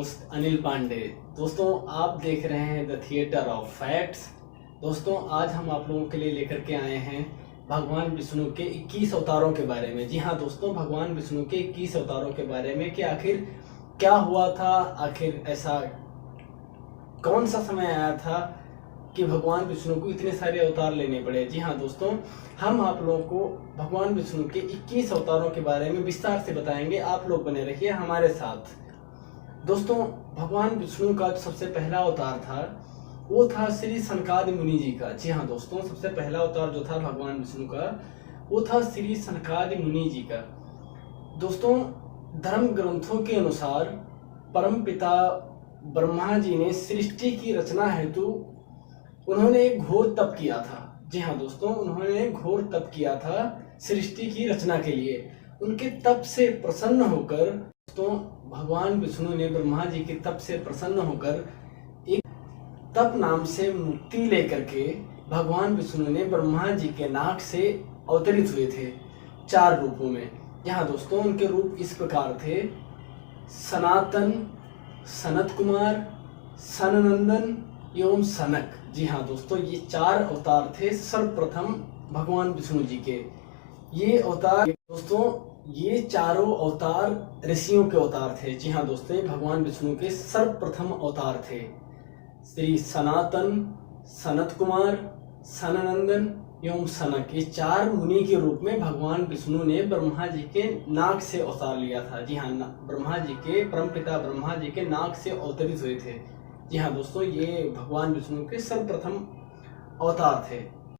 दोस्त अनिल पांडे। दोस्तों, आप देख रहे हैं द थिएटर ऑफ फैक्ट्स। दोस्तों, आज हम आप लोगों के लिए लेकर के आए हैं भगवान विष्णु के 21 अवतारों के बारे में। जी हाँ दोस्तों, भगवान विष्णु के 21 अवतारों के बारे में कि आखिर क्या हुआ था, आखिर ऐसा कौन सा समय आया था कि भगवान विष्णु को इतने सारे अवतार लेने पड़े। जी हाँ दोस्तों, हम आप लोगों को भगवान विष्णु के 21 अवतारों के बारे में विस्तार से बताएंगे। आप लोग बने रहिए हमारे साथ। दोस्तों, भगवान विष्णु का जो सबसे पहला अवतार था वो था श्री सनकादि मुनि जी का। जी हाँ दोस्तों, सबसे पहला अवतार जो था भगवान विष्णु का वो था श्री सनकादि मुनि जी का। दोस्तों, धर्म ग्रंथों के अनुसार परम पिता ब्रह्मा जी ने सृष्टि की रचना हेतु उन्होंने एक घोर तप किया था। जी हाँ दोस्तों, उन्होंने घोर तप किया था सृष्टि की रचना के लिए। उनके तप से प्रसन्न होकर दोस्तों भगवान विष्णु ने ब्रह्मा जी के तप से प्रसन्न होकर एक तप नाम से मुक्ति लेकर के भगवान विष्णु ने ब्रह्मा जी के नाक से अवतरित हुए थे 4 रूपों में। यहाँ दोस्तों उनके रूप इस प्रकार थे: सनातन, सनत कुमार, सननंदन एवं सनक। जी हाँ दोस्तों, ये 4 अवतार थे सर्वप्रथम भगवान विष्णु जी के। ये अवतार दोस्तों, ये चारों अवतार ऋषियों के अवतार थे। जी हाँ दोस्तों, ये भगवान विष्णु के सर्वप्रथम अवतार थे। श्री सनातन, सनत कुमार, सननंदन एवं सनक, ये 4 मुनि के रूप में भगवान विष्णु ने ब्रह्मा जी के नाक से अवतार लिया था। जी हाँ, ब्रह्मा जी के परमपिता ब्रह्मा जी के नाक से अवतरित हुए थे। जी हाँ दोस्तों, ये भगवान विष्णु के सर्वप्रथम अवतार थे।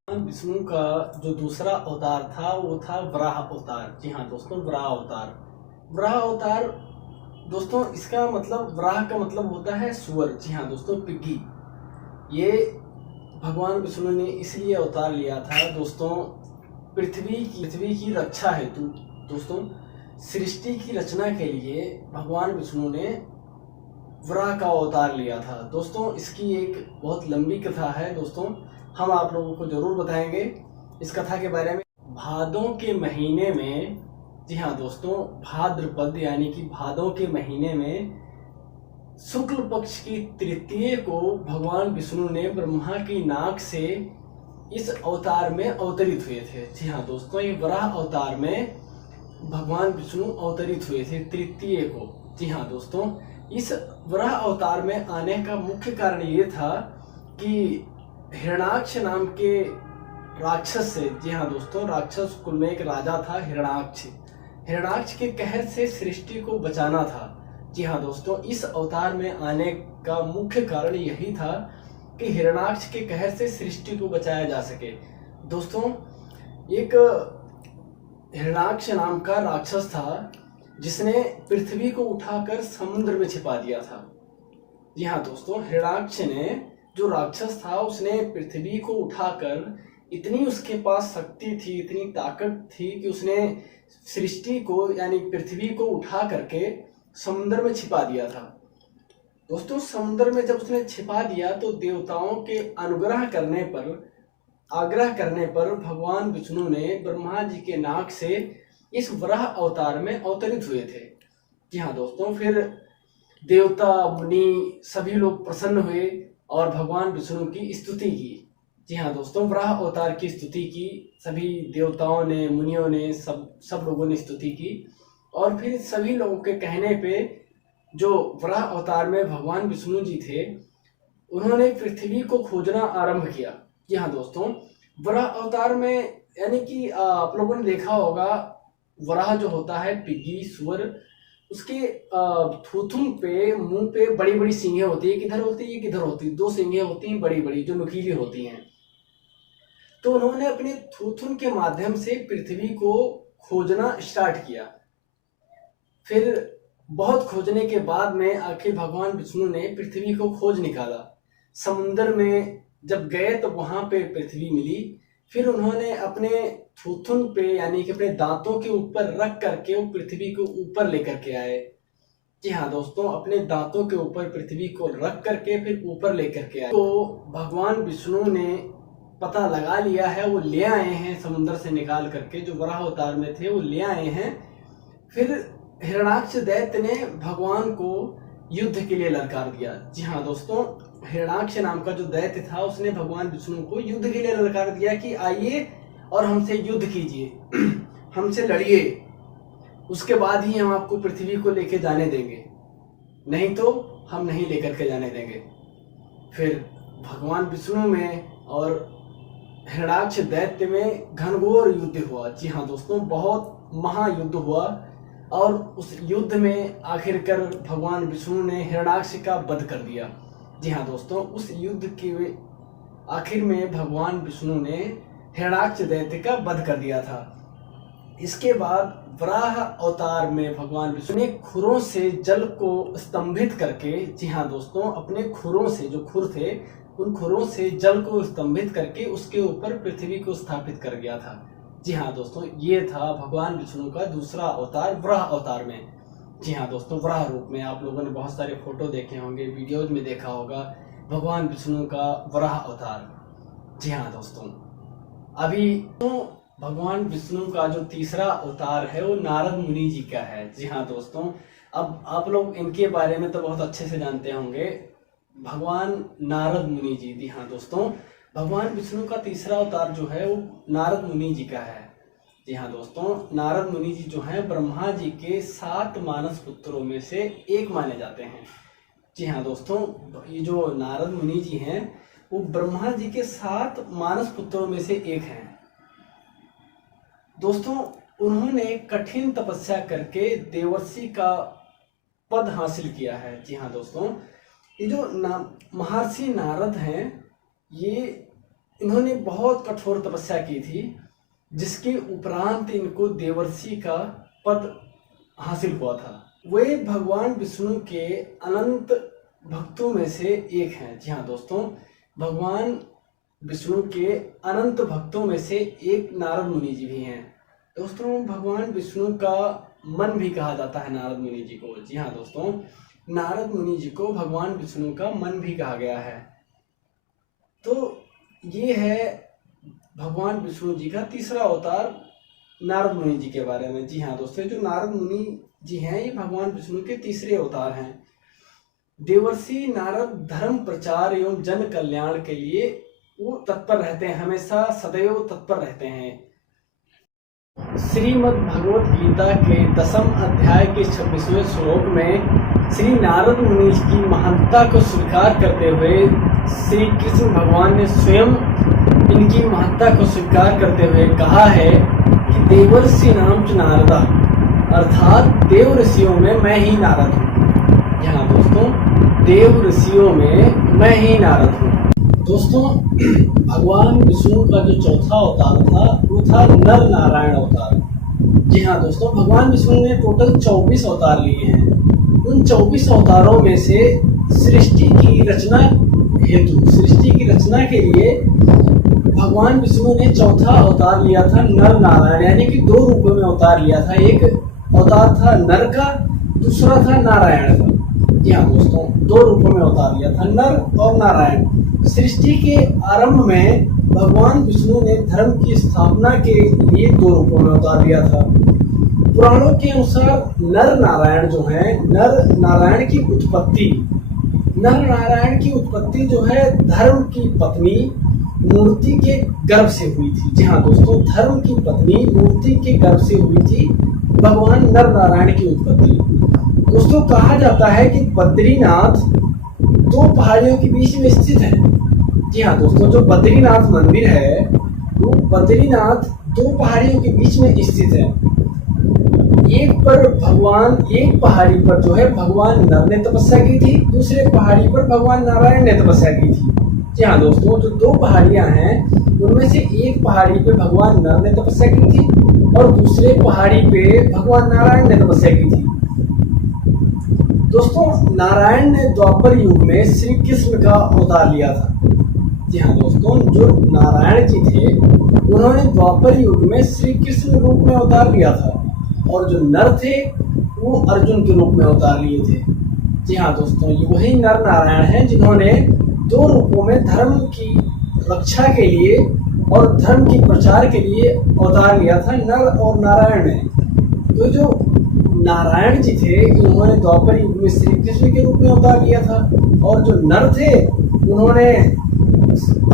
भगवान विष्णु का जो दूसरा अवतार था वो था वराह अवतार। जी हाँ दोस्तों, वराह अवतार। वराह अवतार दोस्तों, इसका मतलब वराह का मतलब होता है सुअर। जी हाँ दोस्तों, पिग्गी। ये भगवान विष्णु ने इसलिए अवतार लिया था दोस्तों पृथ्वी की रक्षा हेतु। दोस्तों, सृष्टि की रचना के लिए भगवान विष्णु ने वराह का अवतार लिया था। दोस्तों, इसकी एक बहुत लंबी कथा है। दोस्तों, हम आप लोगों को जरूर बताएंगे इस कथा के बारे में। भादों के महीने में, जी हाँ दोस्तों, भाद्रपद यानी कि भादों के महीने में शुक्ल पक्ष की तृतीय को भगवान विष्णु ने ब्रह्मा की नाक से इस अवतार में अवतरित हुए थे। जी हाँ दोस्तों, ये वराह अवतार में भगवान विष्णु अवतरित हुए थे तृतीय को। जी हाँ दोस्तों, इस वराह अवतार में आने का मुख्य कारण ये था कि हिरणाक्ष नाम के राक्षस से, जी हाँ दोस्तों, राक्षस कुल में एक राजा था हिरणाक्ष। हिरणाक्ष के कहर से सृष्टि को बचाना था। जी हाँ दोस्तों, इस अवतार में आने का मुख्य कारण यही था कि हिरणाक्ष के कहर से सृष्टि को बचाया जा सके। दोस्तों, एक हिरणाक्ष नाम का राक्षस था जिसने पृथ्वी को उठाकर समुद्र में छिपा दिया था। जी हाँ दोस्तों, हिरणाक्ष ने, जो राक्षस था, उसने पृथ्वी को उठाकर, इतनी उसके पास शक्ति थी, इतनी ताकत थी कि उसने सृष्टि को यानी पृथ्वी को उठा करके समुद्र में छिपा दिया था। दोस्तों, समुद्र में जब उसने छिपा दिया तो देवताओं के आग्रह करने पर भगवान विष्णु ने ब्रह्मा जी के नाक से इस वराह अवतार में अवतरित हुए थे। जी हाँ दोस्तों, फिर देवता मुनि सभी लोग प्रसन्न हुए और भगवान विष्णु की स्तुति की। जी हाँ दोस्तों, वराह अवतार की स्तुति की। सभी देवताओं ने, मुनियों ने, सब लोगों ने स्तुति की। और फिर सभी लोगों के कहने पे जो वराह अवतार में भगवान विष्णु जी थे, उन्होंने पृथ्वी को खोजना आरंभ किया। जी हाँ दोस्तों, वराह अवतार में यानी कि आप लोगों ने देखा होगा, वराह जो होता है पिग्गी, सुअर, उसके थूथुम पे, मुंह पे बड़ी बड़ी सींगें होती है। किधर होती है, किधर होती है? 2 सींगें होती हैं बड़ी बड़ी, जो नुकीली होती हैं। तो उन्होंने अपने थूथुम के माध्यम से पृथ्वी को खोजना स्टार्ट किया। फिर बहुत खोजने के बाद में आखिर भगवान विष्णु ने पृथ्वी को खोज निकाला। समुद्र में जब गए तो वहां पे पृथ्वी मिली। फिर उन्होंने अपने थूथुन पे यानी कि अपने दांतों के ऊपर रख करके वो पृथ्वी को ऊपर लेकर के आए। जी हाँ दोस्तों, अपने दांतों के ऊपर पृथ्वी को रख करके फिर ऊपर लेकर के आए। तो भगवान विष्णु ने पता लगा लिया है, वो ले आए हैं समुद्र से निकाल करके, जो वराह अवतार में थे वो ले आए हैं। फिर हिरणाक्ष दैत्य ने भगवान को युद्ध के लिए ललकार दिया। जी हाँ दोस्तों, हिरण्याक्ष नाम का जो दैत्य था उसने भगवान विष्णु को युद्ध के लिए ललकार दिया कि आइए और हमसे युद्ध कीजिए, हमसे लड़िए, उसके बाद ही हम आपको पृथ्वी को लेके जाने देंगे, नहीं तो हम नहीं लेकर के जाने देंगे। फिर भगवान विष्णु में और हिरण्याक्ष दैत्य में घनघोर युद्ध हुआ। जी हाँ दोस्तों, बहुत महायुद्ध हुआ और उस युद्ध में आखिरकार भगवान विष्णु ने हिरण्याक्ष का वध कर दिया। जी हाँ दोस्तों, उस युद्ध के आखिर में भगवान विष्णु ने हिरण्याक्ष दैत्य का वध कर दिया था। इसके बाद वराह अवतार में भगवान विष्णु ने खुरों से जल को स्तंभित करके, जी हाँ दोस्तों, अपने खुरों से, जो खुर थे उन खुरों से जल को स्तंभित करके उसके ऊपर पृथ्वी को स्थापित कर गया था। जी हाँ दोस्तों, ये था भगवान विष्णु का दूसरा अवतार वराह अवतार में। जी हाँ दोस्तों, वराह रूप में आप लोगों ने बहुत सारे फोटो देखे होंगे, वीडियोज में देखा होगा भगवान विष्णु का वराह अवतार। जी हाँ दोस्तों, अभी तो भगवान विष्णु का जो तीसरा अवतार है वो नारद मुनि जी का है। जी हाँ दोस्तों, अब आप लोग इनके बारे में तो बहुत अच्छे से जानते होंगे, भगवान नारद मुनि जी। जी हाँ दोस्तों, भगवान विष्णु का तीसरा अवतार जो है वो नारद मुनि जी का है। जी हाँ दोस्तों, नारद मुनि जी जो हैं ब्रह्मा जी के 7 मानस पुत्रों में से एक माने जाते हैं। जी हाँ दोस्तों, ये जो नारद मुनि जी हैं वो ब्रह्मा जी के 7 मानस पुत्रों में से एक हैं। दोस्तों, उन्होंने कठिन तपस्या करके देवर्षि का पद हासिल किया है। जी हाँ दोस्तों, ये जो महर्षि नारद हैं, इन्होंने बहुत कठोर तपस्या की थी, जिसके उपरांत इनको देवर्षि का पद हासिल हुआ था। वे भगवान विष्णु के अनंत भक्तों में से एक हैं। जी हाँ दोस्तों, भगवान विष्णु के अनंत भक्तों में से एक नारद मुनि जी भी हैं। दोस्तों, भगवान विष्णु का मन भी कहा जाता है नारद मुनि जी को। जी हाँ दोस्तों, नारद मुनि जी को भगवान विष्णु का मन भी कहा गया है। तो ये है भगवान विष्णु जी का तीसरा अवतार नारद मुनि जी के बारे में। जी हाँ दोस्तों, जो नारद मुनि जी हैं ये भगवान विष्णु के तीसरे अवतार हैं। देवर्षि नारद धर्म प्रचार एवं जन कल्याण के लिए वो तत्पर रहते हैं, हमेशा सदैव तत्पर रहते हैं। श्रीमद् भगवत गीता के 10वें अध्याय के 26वें श्लोक में श्री नारद मुनि की महानता को स्वीकार करते हुए श्री कृष्ण भगवान ने स्वयं इनकी महत्ता को स्वीकार करते हुए कहा है कि देवर्षि नाम च नारदा, अर्थात देव ऋषियों में मैं ही नारद हूँ। यहाँ दोस्तों, देव ऋषियों में मैं ही नारद हूँ। दोस्तों, भगवान विष्णु का जो चौथा अवतार था वो था नर नारायण अवतार। जी हाँ दोस्तों, भगवान विष्णु ने टोटल 24 अवतार लिए हैं। उन 24 अवतारों में से सृष्टि की रचना के लिए भगवान विष्णु ने चौथा अवतार लिया था नर नारायण, यानी कि 2 रूपों में अवतार लिया था। एक अवतार था नर का, दूसरा था नारायण का। जी हाँ दोस्तों, 2 रूपों में अवतार लिया था, नर और नारायण। सृष्टि के आरंभ में भगवान विष्णु ने धर्म की स्थापना के लिए 2 रूपों में अवतार लिया था। पुराणों के अनुसार नर नारायण जो है, नर नारायण की उत्पत्ति जो है धर्म की पत्नी मूर्ति के गर्भ से हुई थी। जी हाँ दोस्तों, धर्म की पत्नी मूर्ति के गर्भ से हुई थी भगवान नर नारायण की उत्पत्ति। दोस्तों, कहा जाता है कि बद्रीनाथ 2 पहाड़ियों के बीच में स्थित है। जी हाँ दोस्तों, जो बद्रीनाथ मंदिर है वो बद्रीनाथ 2 पहाड़ियों के बीच में स्थित है। एक पहाड़ी पर जो है भगवान नर ने तपस्या की थी, दूसरे पहाड़ी पर भगवान नारायण ने तपस्या की थी। जी हाँ दोस्तों, जो 2 पहाड़ियां हैं उनमें से एक पहाड़ी पे भगवान नर ने तपस्या की थी और दूसरे पहाड़ी पे भगवान नारायण ने तपस्या की थी। दोस्तों, नारायण ने द्वापर युग में श्री कृष्ण का अवतार लिया था। जी हाँ दोस्तों, जो नारायण जी थे उन्होंने द्वापर युग में श्री कृष्ण रूप में अवतार लिया था और जो नर थे वो अर्जुन के रूप में अवतार लिए थे। जी हाँ दोस्तों, ये वही नर नारायण हैं जिन्होंने 2 रूपों में धर्म की रक्षा के लिए और धर्म की प्रचार के लिए अवतार लिया था, नर और नारायण ने। तो जो नारायण जी थे उन्होंने द्वापर युग में श्री कृष्ण के रूप में अवतार लिया था, और जो नर थे उन्होंने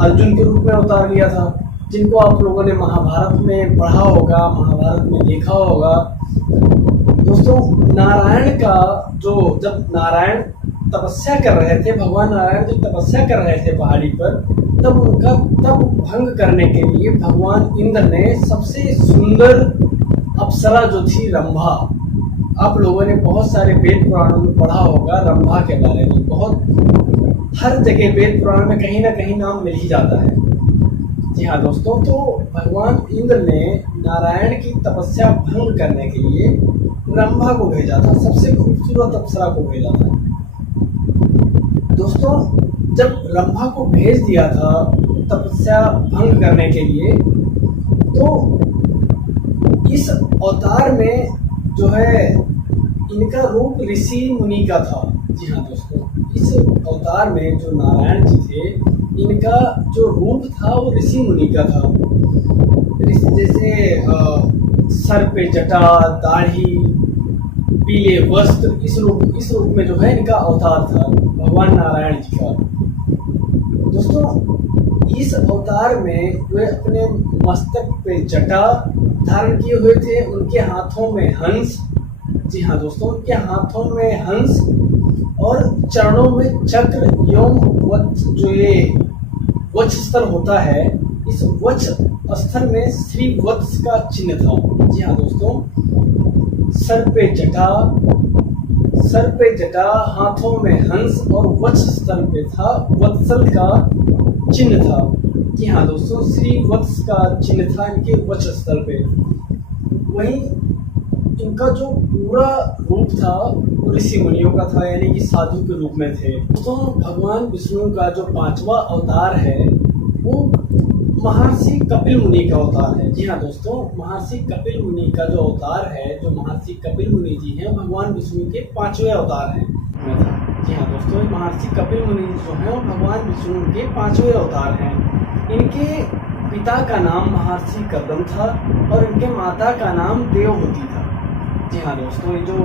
अर्जुन के रूप में अवतार लिया था, जिनको आप लोगों ने महाभारत में पढ़ा होगा, महाभारत में देखा होगा। दोस्तों, नारायण का जो जब नारायण तपस्या कर रहे थे, भगवान नारायण जब तपस्या कर रहे थे पहाड़ी पर, तब उनका तप भंग करने के लिए भगवान इंद्र ने सबसे सुंदर अप्सरा जो थी रंभा, आप लोगों ने बहुत सारे वेद पुराणों में पढ़ा होगा रंभा के बारे में, बहुत हर जगह वेद पुराण में कहीं ना कहीं नाम मिल ही जाता है। जी हाँ दोस्तों, तो भगवान इंद्र ने नारायण की तपस्या भंग करने के लिए रंभा को भेजा था, सबसे खूबसूरत अप्सरा को भेजा था। दोस्तों, जब रंभा को भेज दिया था तपस्या भंग करने के लिए, तो इस अवतार में जो है इनका रूप ऋषि मुनि का था। जी हाँ दोस्तों, इस अवतार में जो नारायण जी थे, इनका जो रूप था वो ऋषि मुनि का था। जैसे सर पे जटा, दाढ़ी, पीले वस्त्र, इस रूप में जो है इनका अवतार था भगवान नारायण जी का। दोस्तों, इस अवतार में वे अपने मस्तक पे जटा धारण किए हुए थे, उनके हाथों में हंस, जी हाँ दोस्तों, उनके हाथों में हंस और चरणों में चक्र एवं वत्स, जो ये वत्स स्थल होता है, इस वत्स स्थल में श्री वत्स का चिन्ह था। जी हाँ दोस्तों, सर पे जटा, हाथों में हंस और वत्स स्थल पे था वत्सल का चिन्ह था। जी हाँ दोस्तों, श्री वत्स का चिन्ह था इनके वत्स स्थल पे। वहीं इनका जो पूरा रूप था वो ऋषि मुनियों का था, यानी कि साधु के रूप में थे। दोस्तों, भगवान विष्णु का जो 5वां अवतार है वो महर्षि कपिल मुनि का अवतार है। जी हाँ दोस्तों, महर्षि कपिल मुनि का जो अवतार है, जो महर्षि कपिल मुनि जी हैं, भगवान विष्णु के 5वें अवतार हैं। जी हाँ दोस्तों, महर्षि कपिल मुनि जो हैं वो भगवान विष्णु के 5वें अवतार हैं। इनके पिता का नाम महर्षि कर्दम था और इनके माता का नाम देवहूति था। जी हाँ दोस्तों, ये जो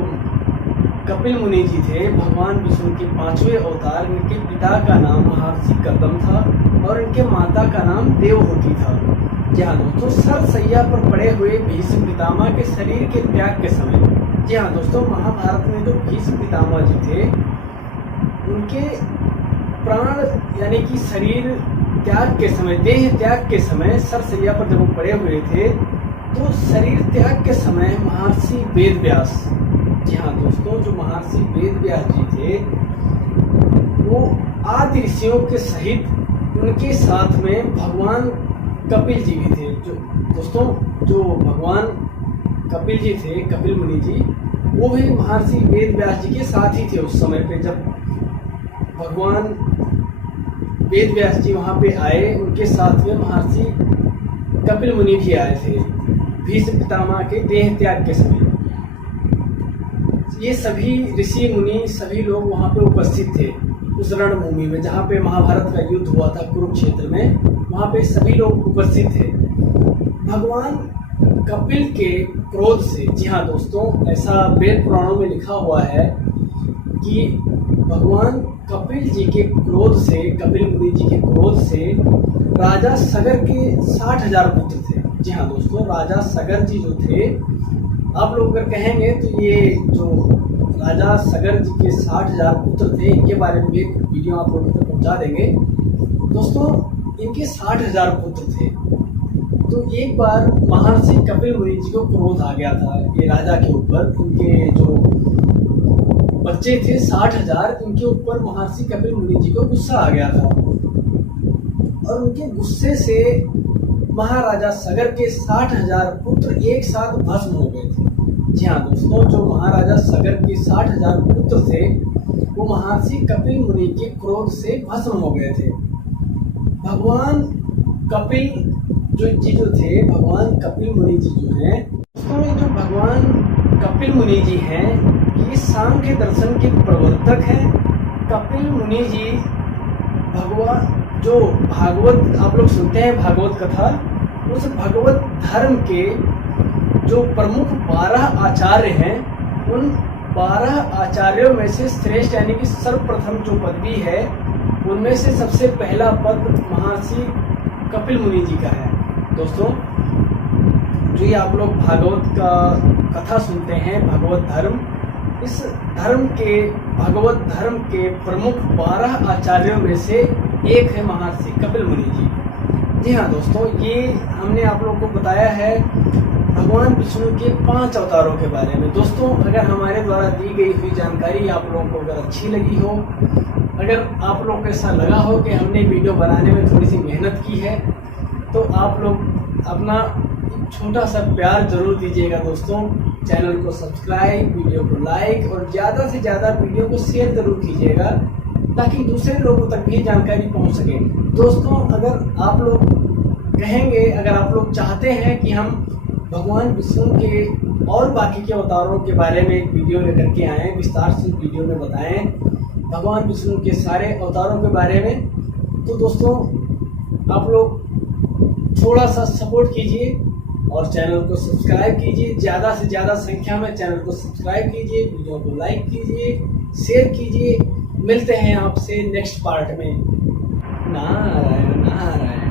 कपिल मुनि जी थे भगवान विष्णु के 5वें अवतार, इनके पिता का नाम महर्षि कर्दम था और इनके माता का नाम देवहूति था। जी हाँ दोस्तों, सरसैया पर पड़े हुए भीष्म पितामह के शरीर के त्याग के समय, जी हाँ दोस्तों, महाभारत में जो भीष्म पितामह जी थे उनके प्राण यानी कि शरीर त्याग के समय, देह त्याग के समय, सरसैया पर जब वो पड़े हुए थे तो शरीर त्याग के समय महर्षि वेदव्यास, जी हाँ दोस्तों, जो महर्षि वेदव्यास जी थे वो आदि ऋषियों के सहित उनके साथ में भगवान कपिल जी भी थे। जो दोस्तों, जो भगवान कपिल जी थे, कपिल मुनि जी, वो भी महर्षि वेदव्यास जी के साथ ही थे उस समय पे। जब भगवान वेदव्यास जी वहाँ पे आए, उनके साथ में महर्षि कपिल मुनि भी आए थे भीष्म पितामह के देह त्याग के समय। ये सभी ऋषि मुनि, सभी लोग वहाँ पे उपस्थित थे उस रणभूमि में जहाँ पे महाभारत का युद्ध हुआ था कुरुक्षेत्र में, वहाँ पे सभी लोग उपस्थित थे। भगवान कपिल के क्रोध से, जी हाँ दोस्तों, ऐसा वेद पुराणों में लिखा हुआ है कि भगवान कपिल जी के क्रोध से, कपिल मुनि जी के क्रोध से राजा सगर के 60,000 पुत्र थे। जी हाँ दोस्तों, राजा सगर जी जो थे, आप लोग अगर कहेंगे तो ये जो राजा सगर जी के 60,000 पुत्र थे, इनके बारे में एक वीडियो आप लोगों तक पहुंचा देंगे। दोस्तों, इनके 60,000 पुत्र थे। तो एक बार महर्षि कपिल मुनि जी को क्रोध आ गया था ये राजा के ऊपर। उनके जो बच्चे थे 60,000, इनके ऊपर महर्षि कपिल मुनि जी को गुस्सा आ गया था और उनके गुस्से से महाराजा सगर के 60,000 पुत्र एक साथ भस्म हो गए थे। जी हाँ दोस्तों, जो महाराजा सगर के 60,000 पुत्र थे वो महर्षि कपिल मुनि के क्रोध से भस्म हो गए थे। भगवान कपिल जो थे, भगवान कपिल मुनि जी जो हैं, दोस्तों, ये जो भगवान कपिल मुनि जी हैं, ये सांख्य दर्शन के प्रवर्तक हैं। कपिल मुनि जी भगवान जो भागवत आप लोग सुनते हैं, भागवत कथा, उस भगवत धर्म के जो प्रमुख 12 आचार्य हैं उन 12 आचार्यों में से श्रेष्ठ यानी कि सर्वप्रथम जो पदवी है उनमें से सबसे पहला पद महर्षि कपिल मुनि जी का है। दोस्तों जो ये आप लोग भागवत का कथा सुनते हैं, भागवत धर्म, इस धर्म के भागवत धर्म के प्रमुख 12 आचार्यों में से एक है महर्षि कपिल मुनि जी। जी हाँ दोस्तों, ये हमने आप लोगों को बताया है भगवान विष्णु के 5 अवतारों के बारे में। दोस्तों अगर हमारे द्वारा दी गई हुई जानकारी आप लोगों को अगर अच्छी लगी हो, अगर आप लोगों को ऐसा लगा हो कि हमने वीडियो बनाने में थोड़ी सी मेहनत की है, तो आप लोग अपना छोटा सा प्यार जरूर दीजिएगा दोस्तों। चैनल को सब्सक्राइब, वीडियो को लाइक और ज़्यादा से ज़्यादा वीडियो को शेयर जरूर कीजिएगा ताकि दूसरे लोगों तक भी जानकारी पहुंच सके। दोस्तों अगर आप लोग कहेंगे, अगर आप लोग चाहते हैं कि हम भगवान विष्णु के और बाकी के अवतारों के बारे में एक वीडियो लेकर के आएँ, विस्तार से वीडियो में बताएं भगवान विष्णु के सारे अवतारों के बारे में, तो दोस्तों आप लोग थोड़ा सा सपोर्ट कीजिए और चैनल को सब्सक्राइब कीजिए। ज़्यादा से ज़्यादा संख्या में चैनल को सब्सक्राइब कीजिए, वीडियो को लाइक कीजिए, शेयर कीजिए। मिलते हैं आपसे नेक्स्ट पार्ट में। नारायण नारायण।